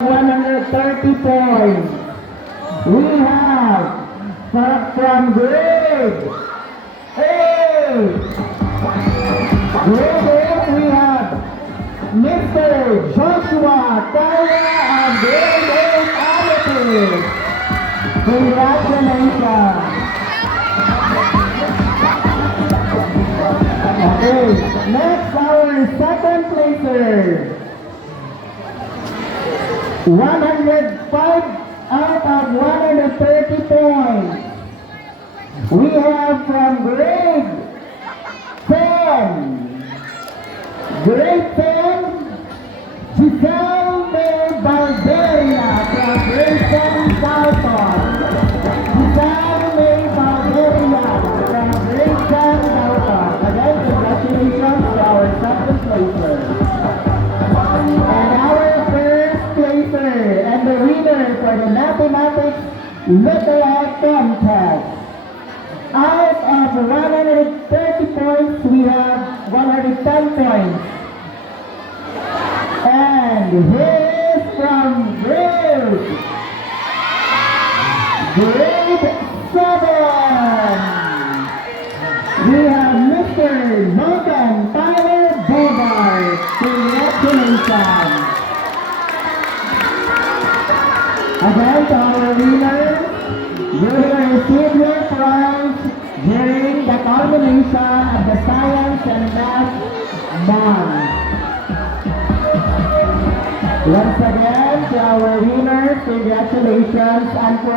130 points. We have from grade A. Grade A, we have Mr. Joshua Taya of grade A Attitude. Congratulations. Okay, next our second placer. 105 out of 130 points. We have from grade 10. Grade 10, Giselle de Valderia from grade 10 Dalton. Giselle de Valderia from grade 10 Dalton. Again, congratulations to our second placer. And our first placer and the winner for the mathematics lookalike contest. Out of 130 points, we have 110 points. And he is from grade 7. We have Mr. Logan Tyler Bogart. Congratulations. Again, to our winner, you will receive your prize during the culmination of the Science and Math Month. Once again, to our winners, congratulations, and for